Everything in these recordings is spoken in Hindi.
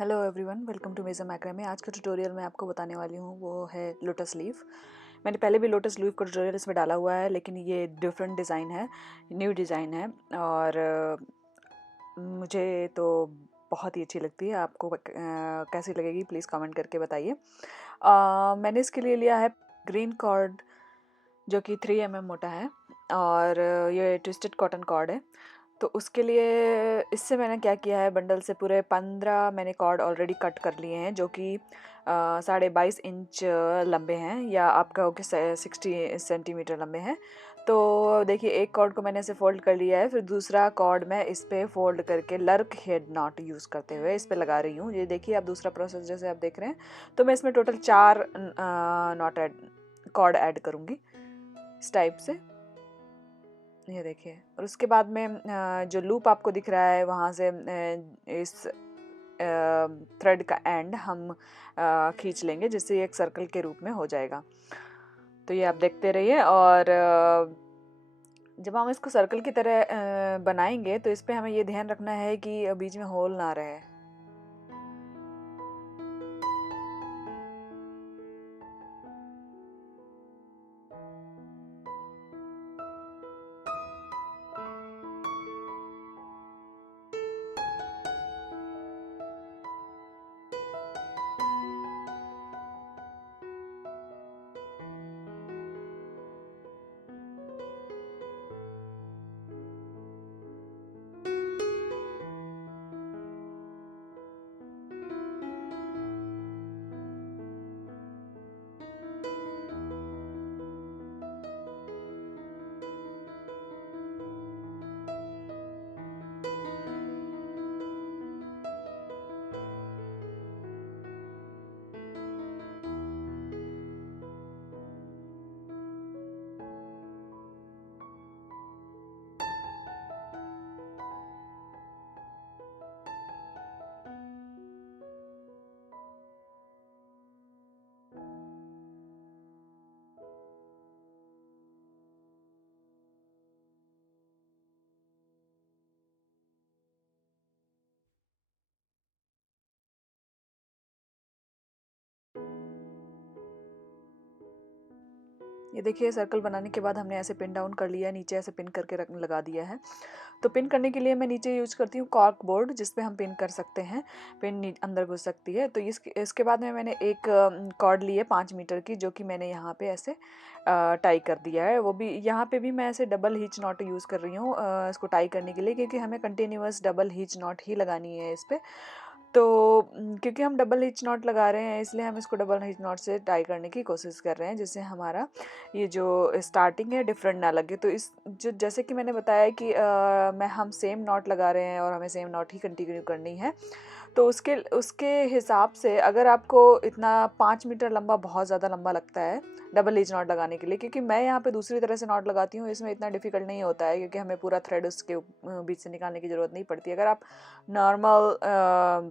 हेलो एवरीवन, वेलकम टू मेज़ा मैक्रामे। आज का ट्यूटोरियल मैं आपको बताने वाली हूँ वो है लोटस लीफ। मैंने पहले भी लोटस लीफ का ट्यूटोरियल इसमें डाला हुआ है, लेकिन ये डिफरेंट डिज़ाइन है, न्यू डिज़ाइन है और मुझे तो बहुत ही अच्छी लगती है। आपको कैसी लगेगी प्लीज़ कमेंट करके बताइए। मैंने इसके लिए लिया है ग्रीन कॉर्ड जो कि 3 mm मोटा है और ये ट्विस्टेड कॉटन कॉर्ड है। तो उसके लिए इससे मैंने क्या किया है, बंडल से पूरे 15 मैंने कॉर्ड ऑलरेडी कट कर लिए हैं जो कि 22.5 इंच लंबे हैं, या आप कहोगे 60 सेंटीमीटर लंबे हैं। तो देखिए, एक कॉर्ड को मैंने ऐसे फोल्ड कर लिया है, फिर दूसरा कॉर्ड मैं इस पे फोल्ड करके लर्क हेड नॉट यूज़ करते हुए इस पे लगा रही हूँ। ये देखिए, आप दूसरा प्रोसेस जैसे आप देख रहे हैं। तो मैं इसमें total 4 not add cord add करूँगी इस टाइप से, ये देखिए। और उसके बाद में जो लूप आपको दिख रहा है वहाँ से इस थ्रेड का एंड हम खींच लेंगे, जिससे ये एक सर्कल के रूप में हो जाएगा। तो ये आप देखते रहिए। और जब हम इसको सर्कल की तरह बनाएंगे तो इस पे हमें ये ध्यान रखना है कि बीच में होल ना रहे। ये देखिए, सर्कल बनाने के बाद हमने ऐसे पिन डाउन कर लिया है, नीचे ऐसे पिन करके रख लगा दिया है। तो पिन करने के लिए मैं नीचे यूज करती हूँ कॉर्क बोर्ड, जिस पे हम पिन कर सकते हैं। पिन अंदर घुस सकती है। तो इसके बाद में मैंने एक कॉर्ड ली है 5 मीटर की, जो कि मैंने यहाँ पे ऐसे टाई कर दिया है। वो भी यहाँ पे भी मैं ऐसे डबल हीच नॉट यूज़ कर रही हूँ इसको टाई करने के लिए, क्योंकि हमें कंटिन्यूअस डबल हीच नॉट ही लगानी है इस पे। तो क्योंकि हम डबल हिच नॉट लगा रहे हैं, इसलिए हम इसको डबल हिच नॉट से टाई करने की कोशिश कर रहे हैं, जिससे हमारा ये जो स्टार्टिंग है डिफरेंट ना लगे। तो इस जो जैसे कि मैंने बताया कि हम सेम नॉट लगा रहे हैं और हमें सेम नॉट ही कंटिन्यू करनी है। तो उसके उसके हिसाब से अगर आपको इतना 5 मीटर लंबा बहुत ज़्यादा लंबा लगता है डबल हिच नॉट लगाने के लिए, क्योंकि मैं यहाँ पे दूसरी तरह से नॉट लगाती हूँ, इसमें इतना डिफिकल्ट नहीं होता है, क्योंकि हमें पूरा थ्रेड उसके बीच से निकालने की ज़रूरत नहीं पड़ती। अगर आप नॉर्मल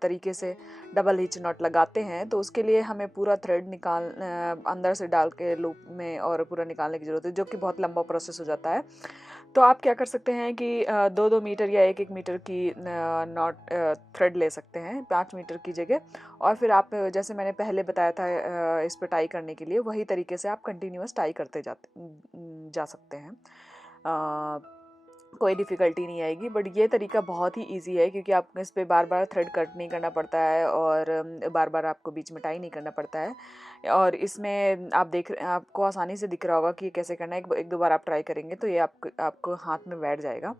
तरीके से डबल हिच नॉट लगाते हैं तो उसके लिए हमें पूरा थ्रेड अंदर से डाल के लूप में और पूरा निकालने की ज़रूरत है, जो कि बहुत लंबा प्रोसेस हो जाता है। तो आप क्या कर सकते हैं कि 2-2 मीटर या 1-1 मीटर की नॉट थ्रेड ले सकते हैं 5 मीटर की जगह। और फिर आप जैसे मैंने पहले बताया था इस पर टाई करने के लिए, वही तरीके से आप कंटिन्यूअस टाई करते जा सकते हैं। कोई डिफ़िकल्टी नहीं आएगी। बट ये तरीका बहुत ही ईजी है, क्योंकि आपको इस पे बार बार थ्रेड कट नहीं करना पड़ता है और बार बार आपको बीच में टाई नहीं करना पड़ता है। और इसमें आपको आसानी से दिख रहा होगा कि ये कैसे करना है। एक दो बार आप ट्राई करेंगे तो ये आपको हाथ में बैठ जाएगा।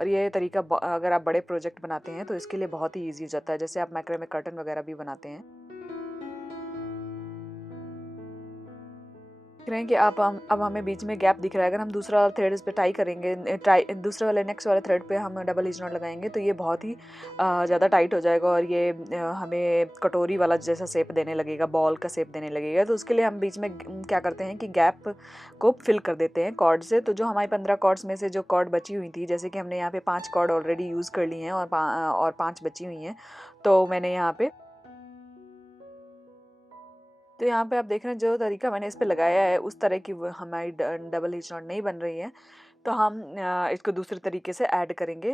और ये तरीका अगर आप बड़े प्रोजेक्ट बनाते हैं तो इसके लिए बहुत ही ईजी हो जाता है, जैसे आप मैक्रामे कर्टन वगैरह भी बनाते हैं। देख रहे हैं कि अब हमें बीच में गैप दिख रहा है। अगर हम दूसरा वाला थ्रेड इस पे टाई करेंगे, दूसरे वाले नेक्स्ट वाले थ्रेड पे हम डबल हिच नॉट लगाएंगे, तो ये बहुत ही ज़्यादा टाइट हो जाएगा और ये हमें कटोरी वाला जैसा शेप देने लगेगा, बॉल का शेप देने लगेगा। तो उसके लिए हम बीच में क्या करते हैं कि गैप को फिल कर देते हैं कॉर्ड से। तो जो हमारी 15 कॉर्ड्स में से जो कॉर्ड बची हुई थी, जैसे कि हमने यहाँ पे 5 कॉर्ड ऑलरेडी यूज़ कर ली हैं और 5 बची हुई हैं, तो मैंने यहाँ पे तो यहाँ पे आप देख रहे हैं जो तरीका मैंने इस पे लगाया है, उस तरह की वो हमारी डबल हिच नॉट नहीं बन रही है। तो हम इसको दूसरे तरीके से ऐड करेंगे।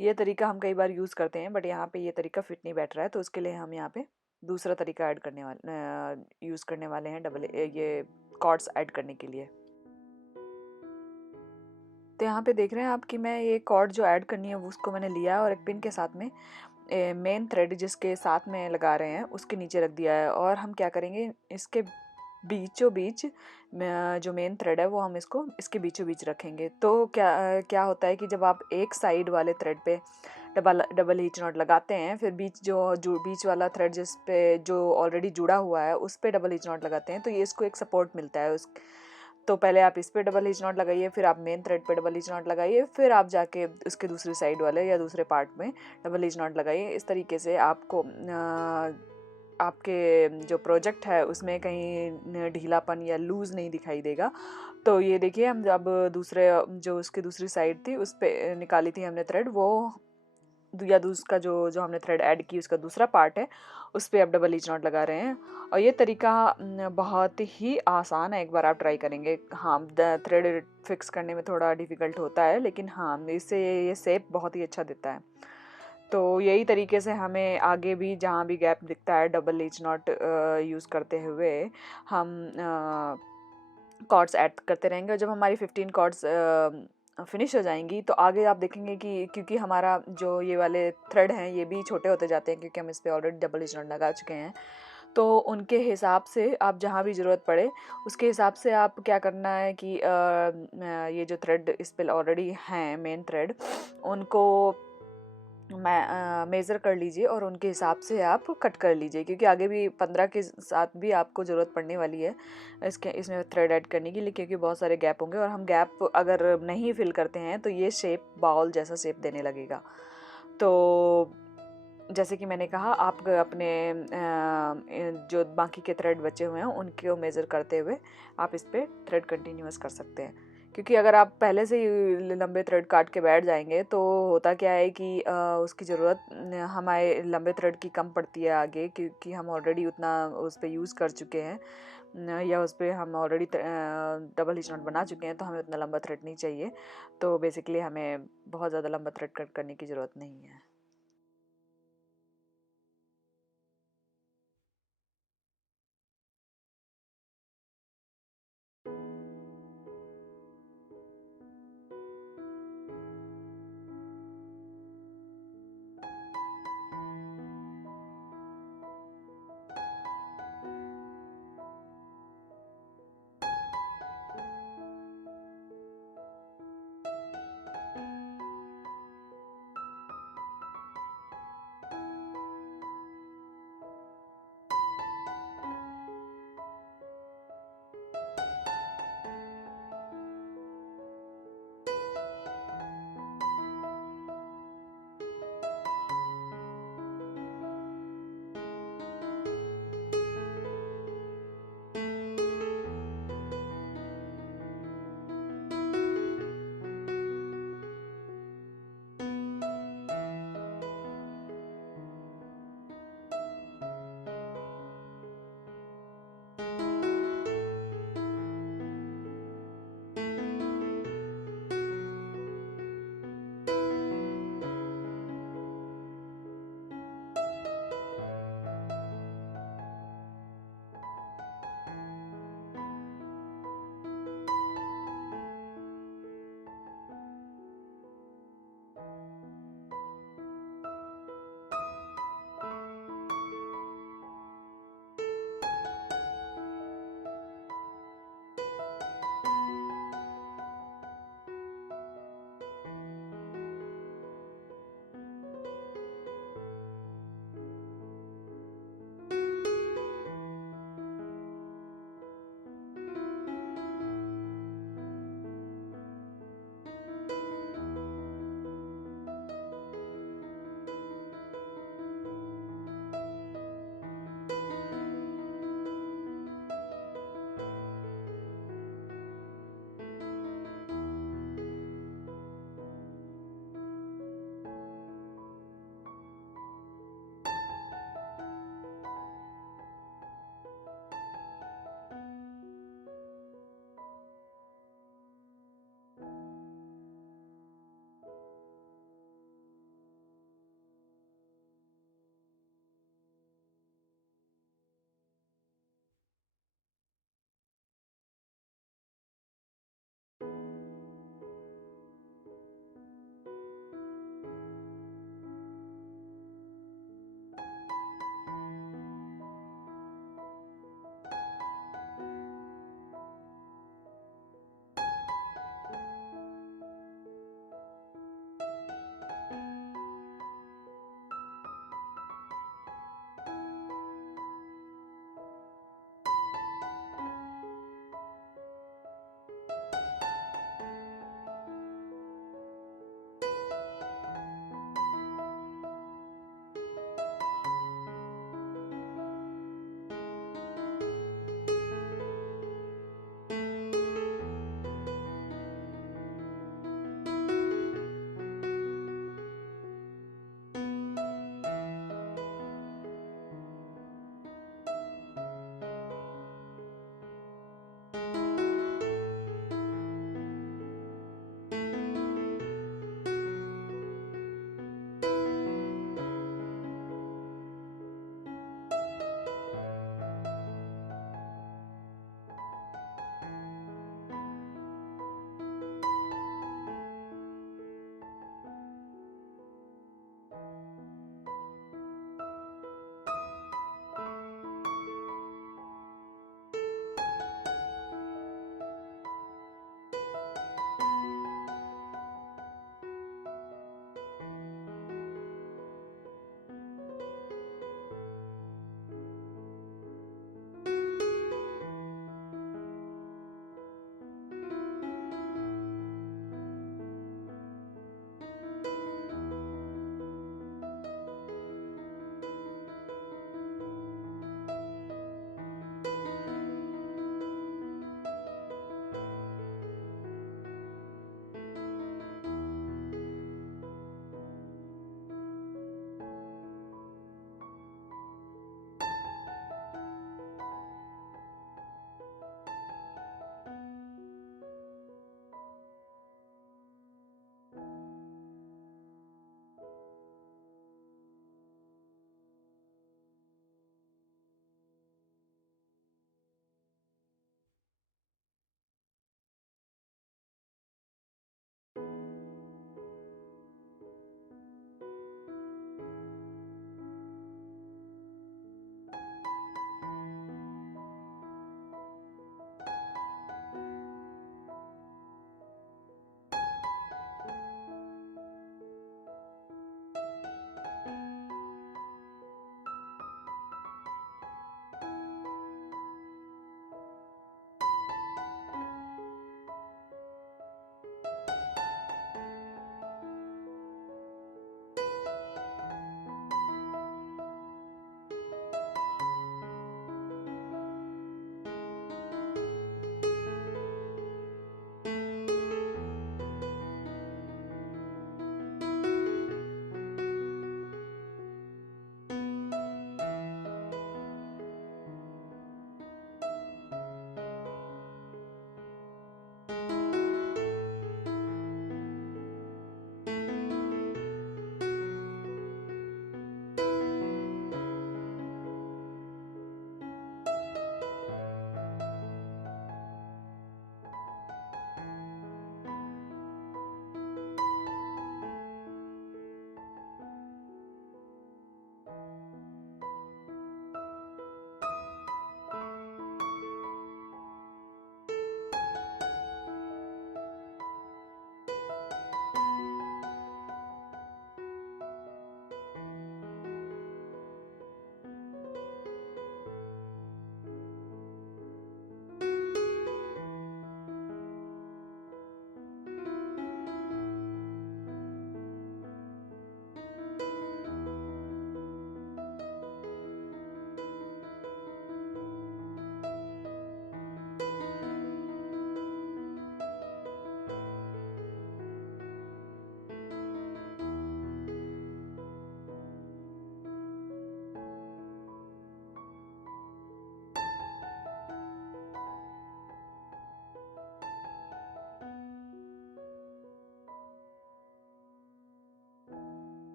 ये तरीका हम कई बार यूज़ करते हैं, बट यहाँ पे ये तरीका फिट नहीं बैठ रहा है, तो उसके लिए हम यहाँ पे दूसरा तरीका ऐड करने वाले यूज़ करने वाले हैं ये कॉर्ड्स ऐड करने के लिए। तो यहाँ पे देख रहे हैं आप कि मैं ये कॉर्ड जो ऐड करनी है उसको मैंने लिया है और एक पिन के साथ में मेन थ्रेड जिसके साथ में लगा रहे हैं उसके नीचे रख दिया है। और हम क्या करेंगे, इसके बीचों बीच जो मेन थ्रेड है वो हम इसको इसके बीचों बीच रखेंगे। तो क्या होता है कि जब आप एक साइड वाले थ्रेड पे डबल हीच नॉट लगाते हैं, फिर जो बीच वाला थ्रेड जिस पे जो ऑलरेडी जुड़ा हुआ है उस पे डबल हीच नॉट लगाते हैं, तो ये इसको एक सपोर्ट मिलता है। तो पहले आप इस पे डबल हीच नॉट लगाइए, फिर आप मेन थ्रेड पे डबल हीच नॉट लगाइए, फिर आप जाके उसके दूसरी साइड वाले या दूसरे पार्ट में डबल हीच नॉट लगाइए। इस तरीके से आपको आपके जो प्रोजेक्ट है उसमें कहीं ढीलापन या लूज़ नहीं दिखाई देगा। तो ये देखिए, हम जब दूसरे जो उसकी दूसरी साइड थी उस पे निकाली थी हमने थ्रेड, वो या उसका जो हमने थ्रेड ऐड की उसका दूसरा पार्ट है उस पे आप डबल हीच नॉट लगा रहे हैं। और ये तरीका बहुत ही आसान है, एक बार आप ट्राई करेंगे। हाँ, थ्रेड फिक्स करने में थोड़ा डिफ़िकल्ट होता है, लेकिन हाँ, इससे ये शेप बहुत ही अच्छा देता है। तो यही तरीके से हमें आगे भी जहाँ भी गैप दिखता है डबल हीच नॉट यूज़ करते हुए हम कॉर्ड्स ऐड करते रहेंगे। और जब हमारी 15 कॉर्ड्स फिनिश हो जाएंगी तो आगे आप देखेंगे कि क्योंकि हमारा जो ये वाले थ्रेड हैं ये भी छोटे होते जाते हैं, क्योंकि हम इस पे ऑलरेडी डबल हीच नॉट लगा चुके हैं। तो उनके हिसाब से आप जहाँ भी ज़रूरत पड़े उसके हिसाब से आप क्या करना है कि ये जो थ्रेड इस पे ऑलरेडी हैं मेन थ्रेड, उनको मेज़र कर लीजिए और उनके हिसाब से आप कट कर लीजिए, क्योंकि आगे भी 15 के साथ भी आपको ज़रूरत पड़ने वाली है इसमें थ्रेड ऐड करने के लिए, क्योंकि बहुत सारे गैप होंगे और हम गैप अगर नहीं फिल करते हैं तो ये शेप बाउल जैसा शेप देने लगेगा। तो जैसे कि मैंने कहा, आप अपने जो बाकी के थ्रेड बचे हुए हैं उनको मेज़र करते हुए आप इस पर थ्रेड कंटिन्यूअस कर सकते हैं। क्योंकि अगर आप पहले से ही लंबे थ्रेड काट के बैठ जाएंगे तो होता क्या है कि उसकी ज़रूरत हमारे लंबे थ्रेड की कम पड़ती है आगे, क्योंकि हम ऑलरेडी उतना उस पर यूज़ कर चुके हैं या उस पर हम ऑलरेडी डबल हीच नॉट बना चुके हैं, तो हमें उतना लंबा थ्रेड नहीं चाहिए। तो बेसिकली हमें बहुत ज़्यादा लंबा थ्रेड कट करने की ज़रूरत नहीं है।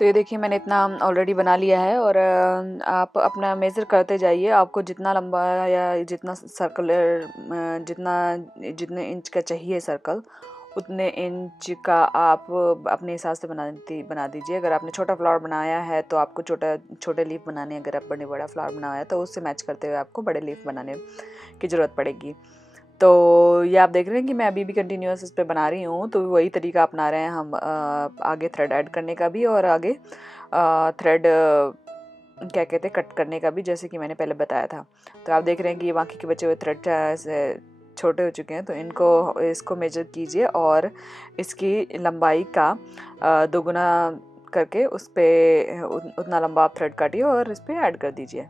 तो ये देखिए मैंने इतना ऑलरेडी बना लिया है, और आप अपना मेज़र करते जाइए, आपको जितना लंबा या जितना सर्कुलर जितना जितने इंच का चाहिए सर्कल, उतने इंच का आप अपने हिसाब से बना दीजिए। अगर आपने छोटा फ्लावर बनाया है तो आपको छोटे लीफ बनाने, अगर आप बड़ा फ्लावर बनाया है तो उससे मैच करते हुए आपको बड़े लीफ बनाने की ज़रूरत पड़ेगी। तो ये आप देख रहे हैं कि मैं अभी भी कंटिन्यूअस इस पे बना रही हूँ, तो वही तरीका अपना रहे हैं हम आगे थ्रेड ऐड करने का भी, और आगे थ्रेड क्या कहते हैं कट करने का भी, जैसे कि मैंने पहले बताया था। तो आप देख रहे हैं कि ये बाकी के बचे हुए थ्रेड छोटे हो चुके हैं, तो इसको मेजर कीजिए और इसकी लंबाई का दोगुना करके उस पर उतना लंबा आप थ्रेड काटिए और इस पर ऐड कर दीजिए।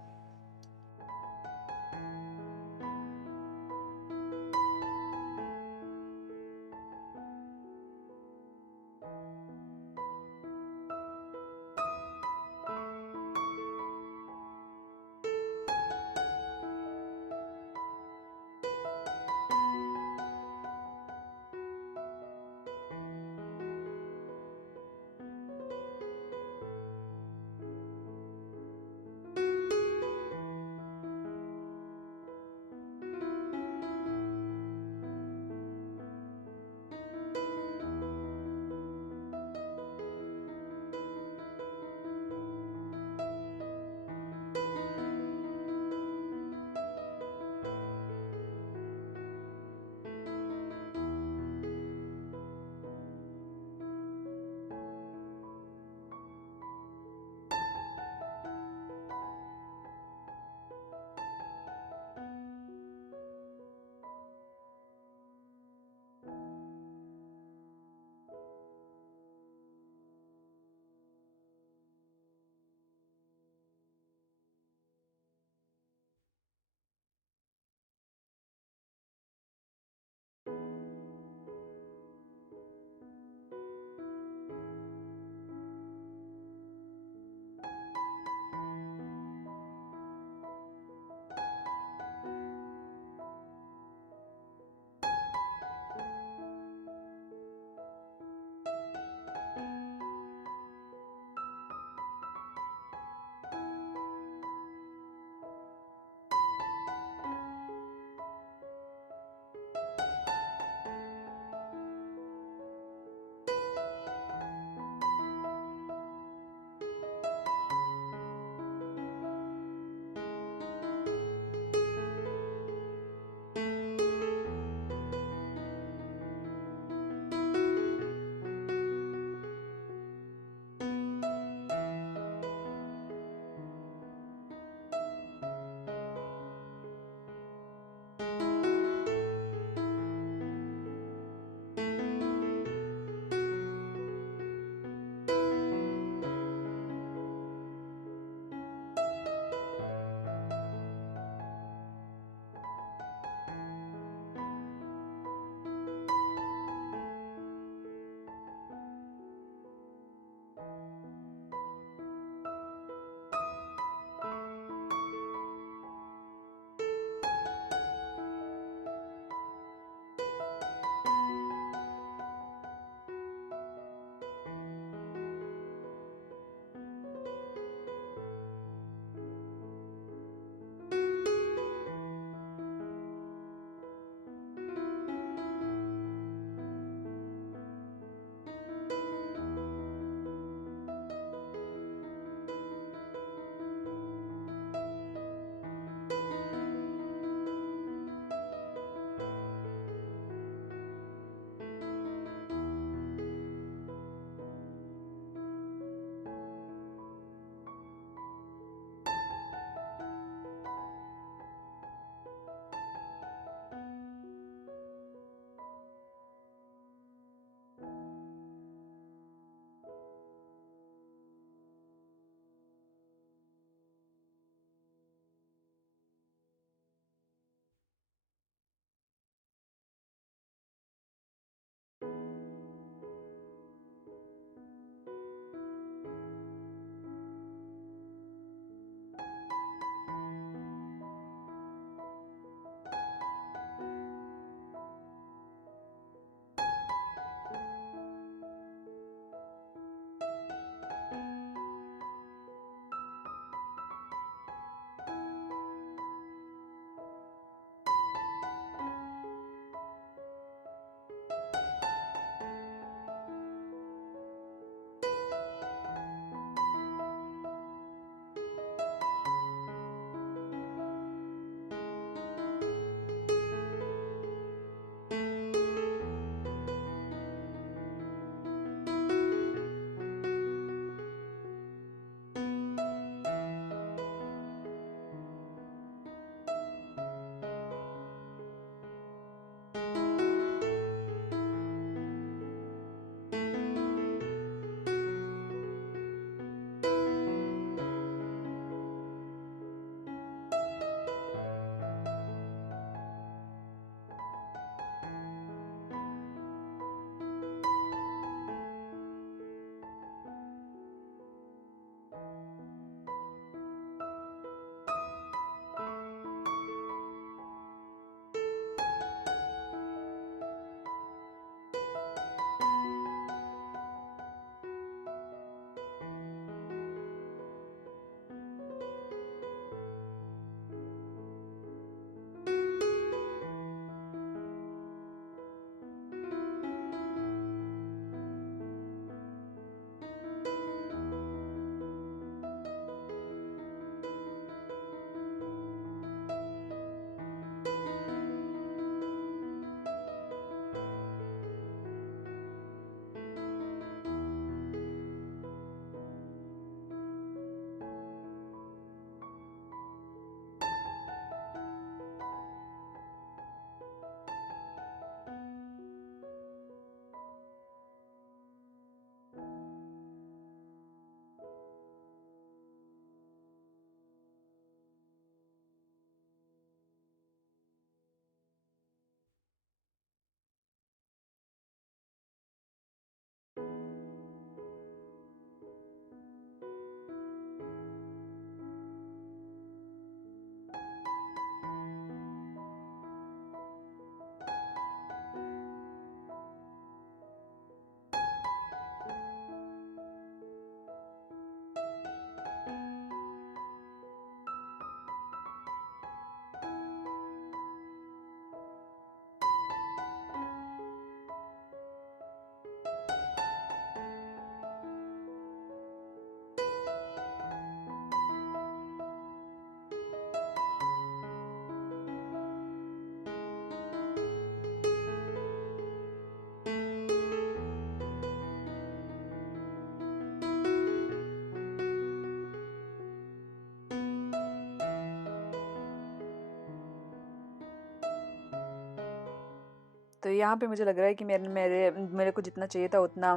तो यहाँ पे मुझे लग रहा है कि मेरे मेरे मेरे को जितना चाहिए था उतना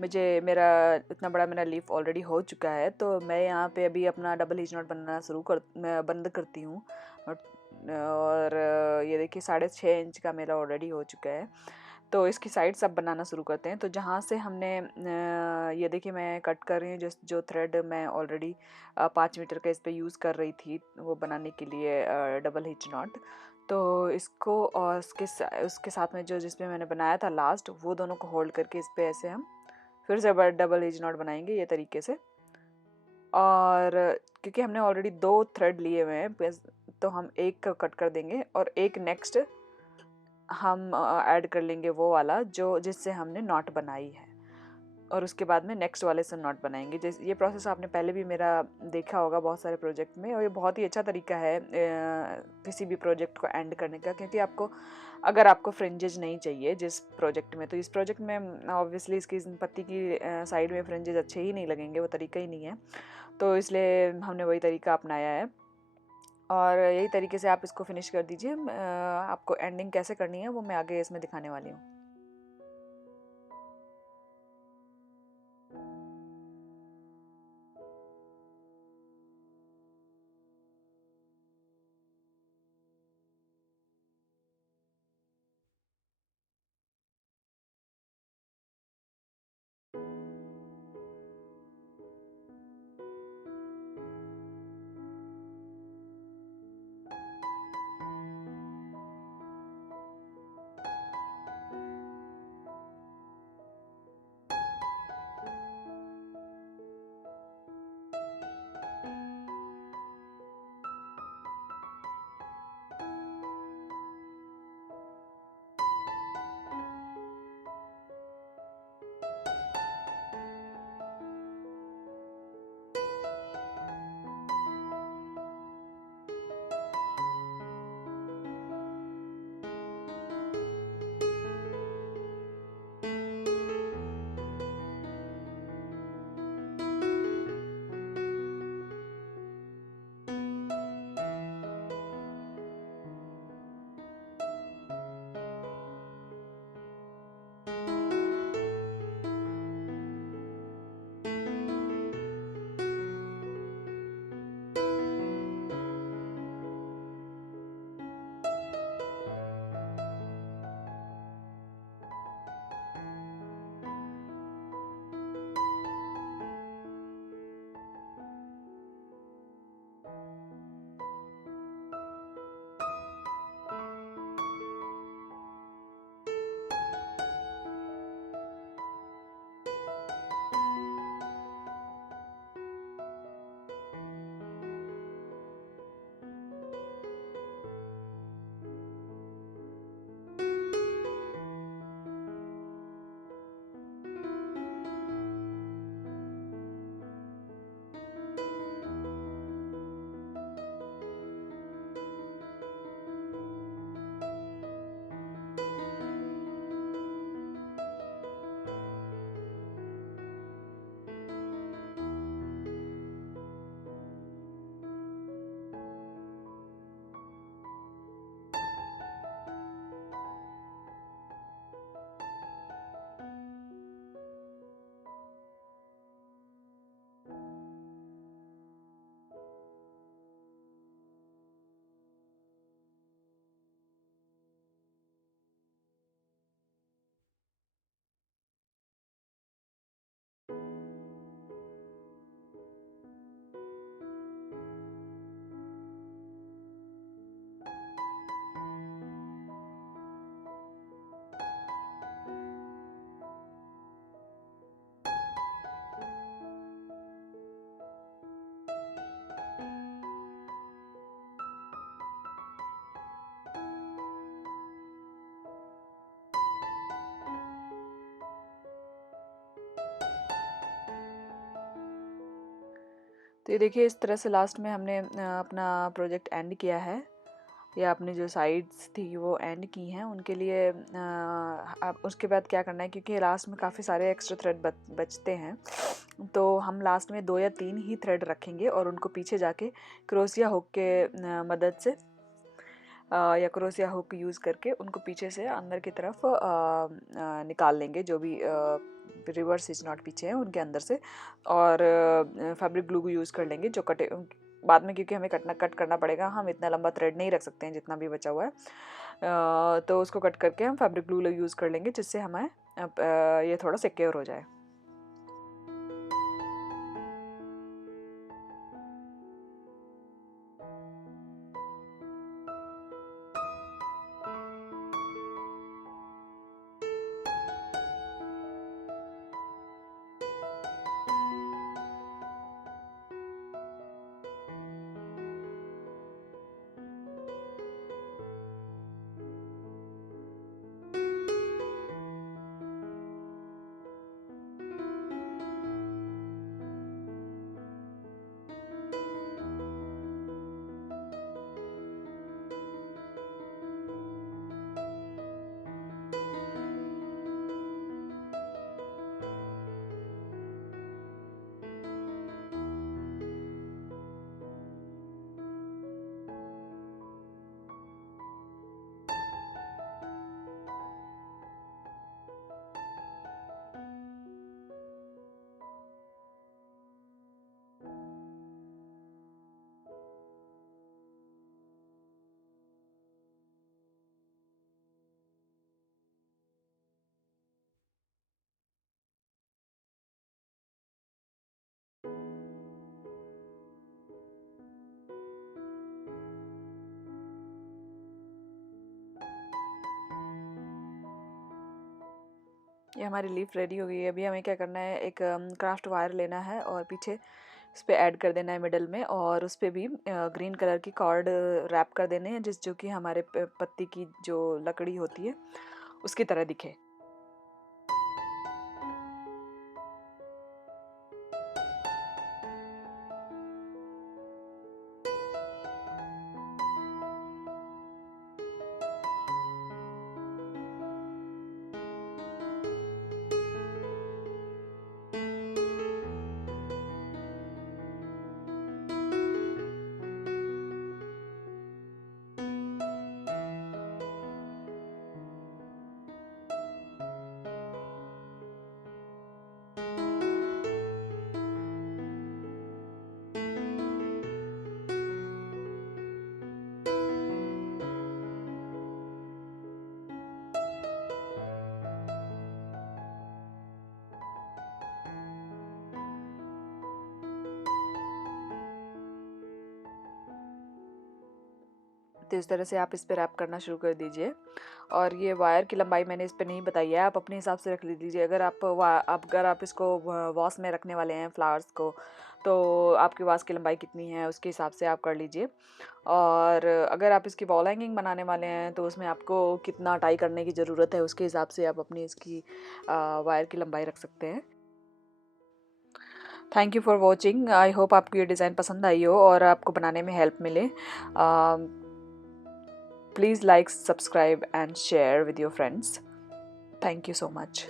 मुझे मेरा इतना बड़ा मेरा लीफ ऑलरेडी हो चुका है। तो मैं यहाँ पे अभी अपना डबल हिच नॉट बनाना मैं बंद करती हूँ। और ये देखिए 6.5 इंच का मेरा ऑलरेडी हो चुका है। तो इसकी साइड्स अब बनाना शुरू करते हैं। तो जहाँ से हमने ये देखिए मैं कट कर रही हूँ जो थ्रेड मैं ऑलरेडी 5 मीटर का इस पर यूज़ कर रही थी वो बनाने के लिए डबल हिच नॉट। तो इसको और उसके साथ में जो जिसपे मैंने बनाया था लास्ट, वो दोनों को होल्ड करके इस पर ऐसे हम फिर से डबल हिच नॉट बनाएंगे ये तरीके से। और क्योंकि हमने ऑलरेडी 2 थ्रेड लिए हुए हैं तो हम एक का कट कर देंगे और एक नेक्स्ट हम ऐड कर लेंगे वो वाला जिससे हमने नॉट बनाई है, और उसके बाद में नेक्स्ट वाले से नॉट बनाएंगे। जैसे ये प्रोसेस आपने पहले भी मेरा देखा होगा बहुत सारे प्रोजेक्ट में, और ये बहुत ही अच्छा तरीका है किसी भी प्रोजेक्ट को एंड करने का। क्योंकि अगर आपको फ्रिंजेज नहीं चाहिए जिस प्रोजेक्ट में, तो इस प्रोजेक्ट में ऑब्वियसली इसकी पत्ती की साइड में फ्रिंजेज अच्छे ही नहीं लगेंगे, वो तरीका ही नहीं है। तो इसलिए हमने वही तरीका अपनाया है और यही तरीके से आप इसको फिनिश कर दीजिए। आपको एंडिंग कैसे करनी है वो मैं आगे इसमें दिखाने वाली हूँ। तो ये देखिए इस तरह से लास्ट में हमने अपना प्रोजेक्ट एंड किया है, या अपनी जो साइड्स थी वो एंड की हैं उनके लिए। अब उसके बाद क्या करना है, क्योंकि लास्ट में काफ़ी सारे एक्स्ट्रा थ्रेड बचते हैं, तो हम लास्ट में 2 या 3 ही थ्रेड रखेंगे और उनको पीछे जाके क्रोशिया हुक के मदद से या क्रोशिया हुक यूज़ करके उनको पीछे से अंदर की तरफ निकाल लेंगे, जो भी रिवर्स स्टिच नॉट पीछे हैं उनके अंदर से, और फैब्रिक ग्लू को यूज़ कर लेंगे जो कटे बाद में, क्योंकि हमें कट करना पड़ेगा, हम इतना लंबा थ्रेड नहीं रख सकते हैं जितना भी बचा हुआ है। तो उसको कट करके हम फैब्रिक ग्लू यूज़ कर लेंगे, जिससे हमें ये थोड़ा सिक्योर हो जाए। ये हमारी लीफ रेडी हो गई है। अभी हमें क्या करना है, एक क्राफ्ट वायर लेना है और पीछे उस पर ऐड कर देना है मिडल में, और उस पर भी ग्रीन कलर की कॉर्ड रैप कर देने हैं, जो कि हमारे पत्ती की जो लकड़ी होती है उसकी तरह दिखे। तो इस तरह से आप इस पर रैप करना शुरू कर दीजिए। और ये वायर की लंबाई मैंने इस पर नहीं बताई है, आप अपने हिसाब से रख लीजिए। अगर आप इसको वॉस में रखने वाले हैं फ्लावर्स को, तो आपकी वास की लंबाई कितनी है उसके हिसाब से आप कर लीजिए। और अगर आप इसकी वॉल हैंगिंग बनाने वाले हैं तो उसमें आपको कितना टाई करने की ज़रूरत है उसके हिसाब से आप अपनी इसकी वायर की लंबाई रख सकते हैं। Thank you for watching. I hope आपको ये डिज़ाइन पसंद आई हो और आपको बनाने में हेल्प मिले। Please like, subscribe and share with your friends. Thank you so much.